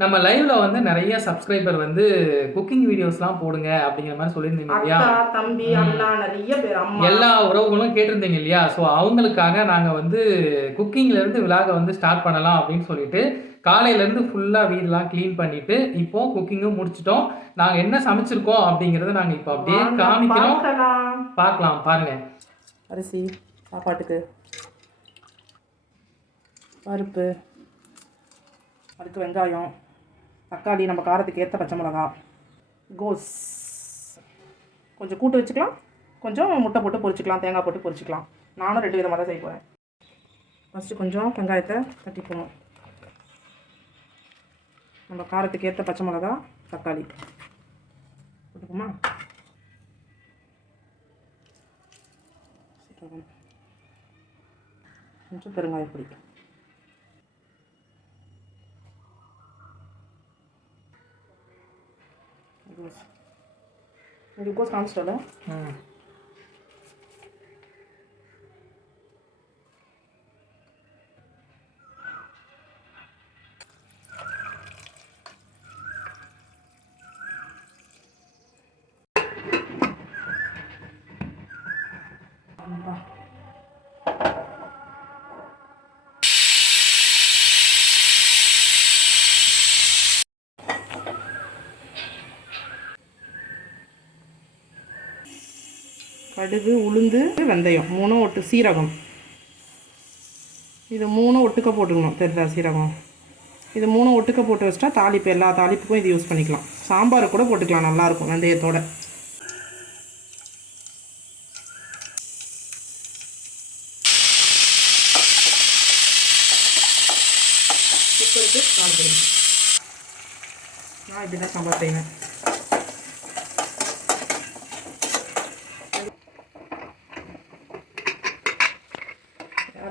நம்ம லைவ்ல வந்து நிறைய சப்ஸ்கிரைபர் வந்து குக்கிங் வீடியோஸ்லாம் போடுங்க அப்படிங்கிற மாதிரி சொல்லியிருந்தீங்க இல்லையா? அக்கா தம்பி அண்ணா நிறைய பேர் அம்மா. எல்லா உறவுகளும் கேட்டிருந்தீங்க இல்லையா? ஸோ அவங்களுக்காக நாங்கள் வந்து குக்கிங்ல இருந்து விழாவை வந்து ஸ்டார்ட் பண்ணலாம் அப்படின்னு சொல்லிட்டு காலையில இருந்து ஃபுல்லாக வீடெல்லாம் க்ளீன் பண்ணிட்டு இப்போ குக்கிங்கும் முடிச்சிட்டோம். நாங்கள் என்ன சமைச்சிருக்கோம் அப்படிங்கிறத நாங்கள் இப்போ அப்படியே காமிக்கிறோம். பார்க்கலாம். பார்க்கலாம் பாருங்க. அரிசி சாப்பாட்டுக்கு. பருப்பு. அதுக்கு வெங்காயம். தக்காளி நம்ம காரத்துக்கு ஏற்ற பச்சை மிளகா. கோஸ். கொஞ்சம் கூட்டு வச்சுக்கலாம். கொஞ்சம் முட்டை போட்டு பொரிச்சிக்கலாம் தேங்காய் போட்டு பொரிச்சிக்கலாம். நானும் ரெண்டு விதமாக தான் செய்ய போகிறேன் ஃபஸ்ட்டு கொஞ்சம் வெங்காயத்தை தட்டிக்கணும் நம்ம காரத்துக்கு ஏற்ற பச்சை மிளகா தக்காளி. போட்டுக்குமா? சீரகம் கொஞ்சம் பெருங்காயப்பொடி. ಗ್ಲೂಕೋಸ್ ಕಾಣಿಸ್ತಾವಲ್ಲ கடுகு உளுந்து வெந்தயம். மூணும் ஒட்டு சீரகம். இது மூணும் ஒட்டுக்க போட்டுக்கணும் தெரியுதா சீரகம்? இது மூணும் ஒட்டுக்க போட்டு வச்சிட்டா தாளிப்பு எல்லா தாளிப்புக்கும் இது யூஸ் பண்ணிக்கலாம். சாம்பார் கூட போட்டுக்கலாம் நல்லாயிருக்கும் வெந்தயத்தோட. கால் நான் இப்படி தான் சாம்பார் செய்வேன்.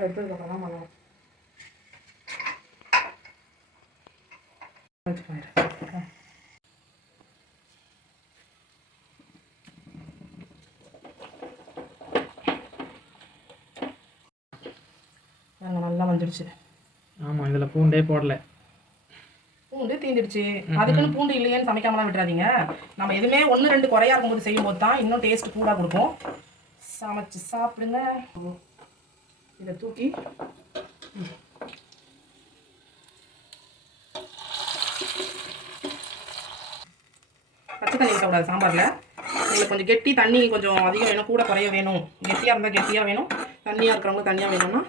யார் எடுத்ததுக்கு அப்புறம் தான் நல்லா வந்துடுச்சு ஆமாம் இதில் பூண்டே போடல. பூண்டு தீந்துடுச்சு. அதுக்குன்னு பூண்டு இல்லையேன்னு சமைக்காமலாம் விட்டுறாதீங்க. நம்ம எதுவுமே ஒன்று ரெண்டு குறையா இருக்கும்போது செய்யும்போது தான் இன்னும் டேஸ்ட் கூடாக கொடுக்கும். சமைச்சு சாப்பிடுங்க. இதை தூக்கி. பச்சை தண்ணி ஊற்றக்கூடாது சாம்பாரில். உங்களுக்கு கொஞ்சம் கெட்டி தண்ணி கொஞ்சம் அதிகம் வேணும் கூட குறைய வேணும். கெட்டியாக இருந்தால் கெட்டியாக வேணும். தண்ணியாக இருக்கிறவங்க தண்ணியாக வேணும்னா.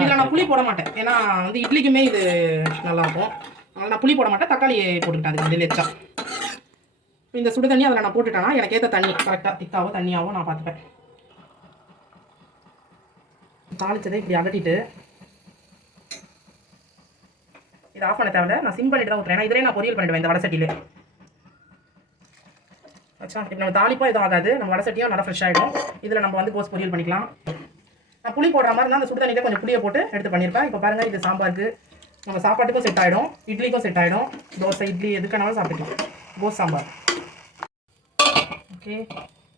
இதில் நான் புளி போட மாட்டேன். ஏன்னா வந்து இட்லிக்குமே இது நல்லாயிருக்கும். அதனால் நான் புளி போட மாட்டேன். தக்காளி போட்டுக்கிட்டேன் அதுக்கு வெளியே எச்சா இந்த சுடு தண்ணி அதில் நான் போட்டுட்டேன்னா எனக்கு ஏற்ற தண்ணி. கரெக்டாக திக்காவோ தண்ணியாவோ நான் பார்த்துப்பேன். தாளித்ததை இப்படி அகட்டிட்டு இது ஆஃப் பண்ண தேவையில்ல. நான் சிம் பண்ணிட்டு தான் ஊற்றுறேன் ஏன்னா இதிலே நான் பொரியல் பண்ணிடுவேன் இந்த வடை சட்டியிலே. ஆச்சா இப்போ நம்ம தாளிப்பா எதுவும் ஆகாது. நம்ம வடை சட்டியும் நல்லா ஃப்ரெஷ் ஆகிடும் இதில் நம்ம வந்து கோஸ் பொரியல் பண்ணிக்கலாம். நான் புளி போடுற மாதிரி இருந்தால் அந்த சுடுதண்ணிலே கொஞ்சம் புளியை போட்டு எடுத்து பண்ணியிருப்பேன். இப்போ பாருங்கள் இது சாம்பாருக்கு நம்ம சாப்பாட்டுக்கும் செட் ஆகிடும் இட்லிக்கும் செட் ஆகிடும் தோசை இட்லி எதுக்கானாலும் சாப்பிட்டுக்கலாம். கோஸ் சாம்பார். ஓகே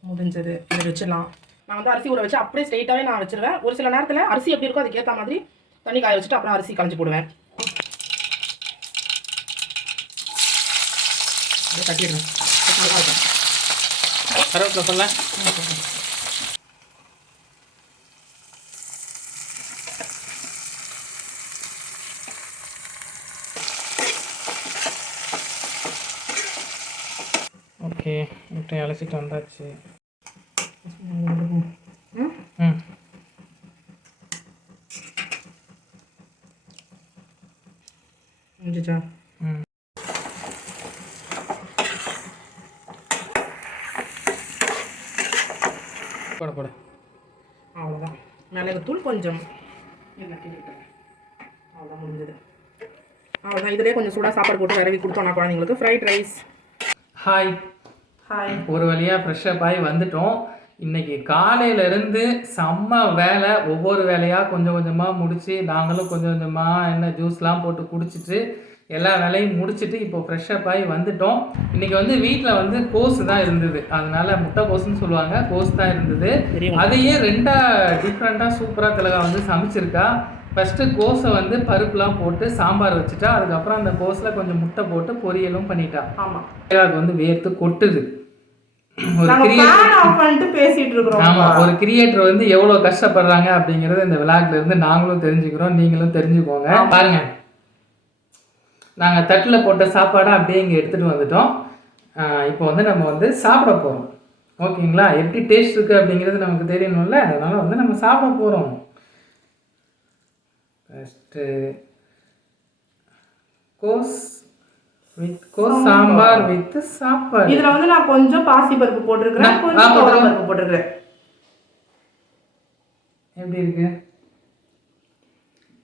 முடிஞ்சது. இதை வச்சிடலாம். நான் வந்து அரிசி ஊற வச்சு அப்படியே ஸ்ட்ரெயிட்டாகவே நான் வச்சிருவேன். ஒரு சில நேரத்தில் அரிசி எப்படி இருக்கோ அதுக்கேற்ற மாதிரி தண்ணி காய வச்சுட்டு அப்புறம் அரிசி களைஞ்சி போடுவேன். கட்டிடுறேன் நல்லா இருக்கும் கருவேப்பிலை சொல்ல. ஓகே முட்டை அலசிட்டு வந்தாச்சு. முடிஞ்சிச்சா ம் போட போட அவ்வளோதான் மிளகுத்தூள் கொஞ்சம். அவ்வளோதான் முடிஞ்சது. அவ்வளோதான் இதிலே கொஞ்சம் சூடாக சாப்பாடு போட்டு விரவி கொடுத்தோம்னா குழந்தைங்களுக்கு. ஃப்ரைட் ரைஸ் ஹாய் ஹாய் ஒரு வழியாக ஃப்ரெஷ்அப் ஆகி வந்துட்டோம். இன்னைக்கு காலையிலேருந்து செம்ம வேலை. ஒவ்வொரு வேலையாக கொஞ்சம் கொஞ்சமாக முடிச்சு நாங்களும் கொஞ்சம் கொஞ்சமாக என்ன ஜூஸ்லாம் போட்டு குடிச்சிட்டு எல்லா வேலையும் முடிச்சிட்டு இப்போ ஃப்ரெஷ்அப் ஆகி வந்துட்டோம். இன்னைக்கு வந்து வீட்டில் வந்து கோஸ் தான் இருந்தது. அதனால முட்டை கோஸ்ன்னு சொல்லுவாங்க. கோஸ் தான் இருந்தது. அதையே ரெண்டா டிஃப்ரெண்ட்டாக சூப்பராக திலகா வந்து சமைச்சிருக்கா. ஃபஸ்ட்டு கோஸை வந்து பருப்புலாம் போட்டு சாம்பார் வச்சுட்டா. அதுக்கப்புறம் அந்த கோஸில் கொஞ்சம் முட்டை போட்டு பொரியலும் பண்ணிட்டா. ஆமா. அது வந்து வேர்த்து கொட்டுது. ஒரு கிரியேட்டர் வந்து எவ்வளவு கஷ்டப்படுறாங்க அப்படிங்கறத இந்த விளாக்ல இருந்து நாங்களும் தெரிஞ்சுக்கிறோம் நீங்களும் தெரிஞ்சுக்கோங்க. பாருங்க. நாங்க தட்டுல போட்ட சாப்பாடை அப்படியே இங்க எடுத்துட்டு வந்துட்டோம். இப்போ வந்து நம்ம வந்து சாப்பிட போறோம். ஓகேங்களா? எப்படி டேஸ்ட் இருக்கு அப்படிங்கிறது நமக்கு தெரியணும்ல? அதனால வந்து நம்ம சாப்பிட போறோம். ஃபஸ்ட்டு கோஸ் வித் கோஸ் சாம்பார் வித் சாப்பாடு. இதுல வந்து நான் கொஞ்சம் பாசி பருப்பு போட்டிருக்கிறேன் கொஞ்சம் துவரம் பருப்பு போட்டிருக்கிறேன். எப்படி இருக்கு?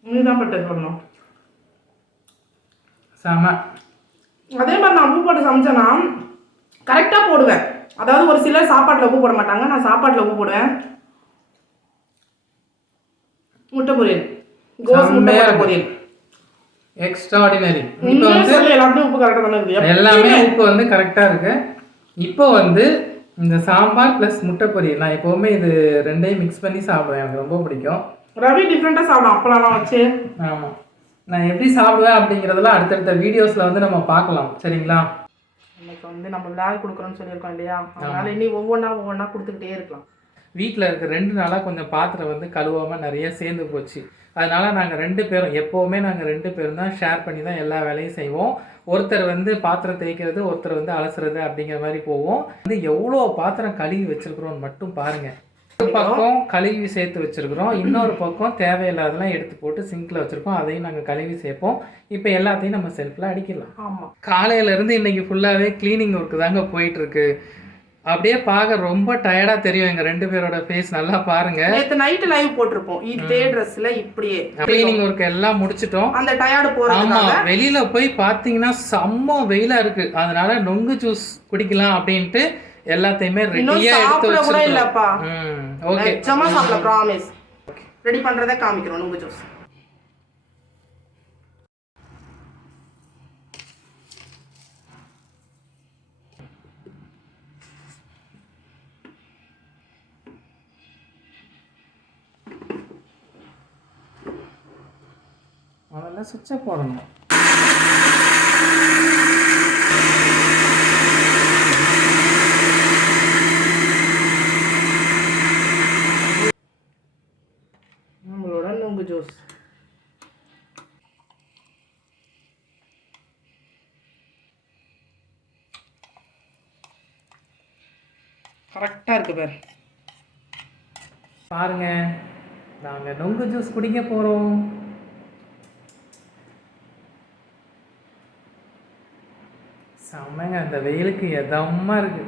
இதுதான் பட்டு சொல்லணும் செம. அதே மாதிரி நான் உப்பு போட்டு சமைச்சேன்னா கரெக்டாக போடுவேன். அதாவது ஒரு சிலர் சாப்பாட்டில் உப்பு போட மாட்டாங்க நான் சாப்பாட்டில் உப்பு போடுவேன். முட்டை பொரியல். கோஸ் முட்டை. பொரியல். எக்ஸ்ட்ராடினரி இப்போ வந்து எல்லாத்துலயும் உப்பு கரெக்டாக தானே இருக்குது? எல்லாமே உப்பு வந்து கரெக்டாக இருக்கு. இப்போ வந்து இந்த சாம்பார் ப்ளஸ் முட்டை பொரியல். நான் எப்போவுமே இது ரெண்டையும் மிக்ஸ் பண்ணி சாப்பிடுவேன். எனக்கு ரொம்ப பிடிக்கும். ரவி டிஃப்ரெண்ட்டாக சாப்பிடும். அப்பளம்லாம் வச்சு. ஆமாம் நான் எப்படி சாப்பிடுவேன் அப்படிங்கிறதெல்லாம் அடுத்தடுத்த வீடியோஸில் வந்து நம்ம பார்க்கலாம். சரிங்களா? இன்னைக்கு வந்து நம்ம விளையாடு கொடுக்குறோம்னு சொல்லியிருக்கோம் இல்லையா? அதனால இனி ஒவ்வொன்றா ஒவ்வொன்றா கொடுத்துக்கிட்டே இருக்கலாம். வீட்டில் இருக்க ரெண்டு நாளாக கொஞ்சம் பாத்திரம் வந்து கழுவாமல் நிறைய சேர்ந்து போச்சு. அதனால நாங்கள் ரெண்டு பேரும் எப்போவுமே நாங்கள் ரெண்டு பேரும் தான் ஷேர் பண்ணி தான் எல்லா வேலையும் செய்வோம். ஒருத்தர் வந்து பாத்திரம் தேய்க்கிறது ஒருத்தர் வந்து அலசுறது அப்படிங்கிற மாதிரி போவோம். வந்து எவ்வளோ பாத்திரம் கழுவி வச்சிருக்கிறோம்னு மட்டும் பாருங்க. ஒரு பக்கம் கழுவி சேர்த்து வச்சிருக்கிறோம் இன்னொரு பக்கம் தேவையில்லாதெல்லாம் எடுத்து போட்டு சிங்க்ல வச்சிருக்கோம். அதையும் நாங்கள் கழுவி சேர்ப்போம். இப்போ எல்லாத்தையும் நம்ம செல்ஃபில் அடிக்கலாம் ஆமாம் காலையில இருந்து இன்னைக்கு ஃபுல்லாகவே க்ளீனிங் ஒர்க்கு தாங்க போயிட்டு இருக்கு. அப்படியே பார்க்க ரொம்ப டயர்டா தெரியும் எங்க ரெண்டு பேரோட ஃபேஸ் நல்லா பாருங்க. நேற்று நைட்டு லைவ் போட்டிருப்போம். இதே ட்ரெஸ்ல இப்படியே. க்ளீனிங் ஒர்க் எல்லாம் முடிச்சிட்டோம். அந்த டயர்டு ஆமா போகிறதுக்காக வெளியில போய் பாத்தீங்கன்னா செம்ம வெயிலா இருக்கு. அதனால நொங்கு ஜூஸ் குடிக்கலாம் அப்படின்ட்டு எல்லாத்தையுமே ரெடியா எடுத்து வச்சிருக்கோம் இல்லப்பா. ஓகே நிஜமா சாப்பிடல ப்ராமிஸ் ரெடி பண்றதை காமிக்கிறோம் நுங்கு ஜூஸ் அதை சுவிட்சை போடணும். நம்மளோட நுங்கு ஜூஸ். கரெக்டாக இருக்கு பேர். பாருங்க நாங்க நொங்கு ஜூஸ் குடிக்க போறோம். செம்மங்க இந்த வெயிலுக்கு எதமா இருக்கு.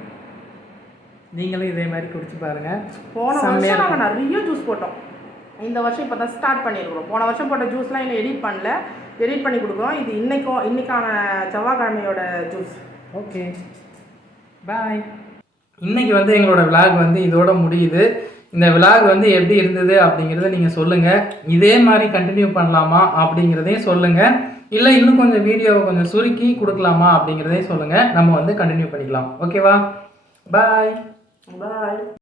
நீங்களும் இதே மாதிரி குடிச்சு பாருங்க. போன வருஷம் நாங்கள் நிறைய ஜூஸ் போட்டோம். இந்த வருஷம் இப்போ தான் ஸ்டார்ட் பண்ணியிருக்கிறோம் போன வருஷம் போட்ட ஜூஸ்லாம் இன்னும் எடிட் பண்ணல. எடிட் பண்ணி கொடுக்குறோம். இது இன்னைக்கும் இன்னைக்கான செவ்வாய்க்கிழமையோட ஜூஸ் ஓகே. பாய் இன்னைக்கு வந்து எங்களோட விலாக் வந்து இதோட முடியுது. இந்த விலாக் வந்து எப்படி இருந்தது அப்படிங்கிறத நீங்கள் சொல்லுங்கள் இதே மாதிரி கண்டினியூ பண்ணலாமா அப்படிங்கிறதையும் சொல்லுங்கள் இல்லை இன்னும் கொஞ்சம் வீடியோவை கொஞ்சம் சுருக்கி கொடுக்கலாமா அப்படிங்கிறதையும் சொல்லுங்கள் நம்ம வந்து கண்டினியூ பண்ணிக்கலாம். ஓகேவா பாய் பாய்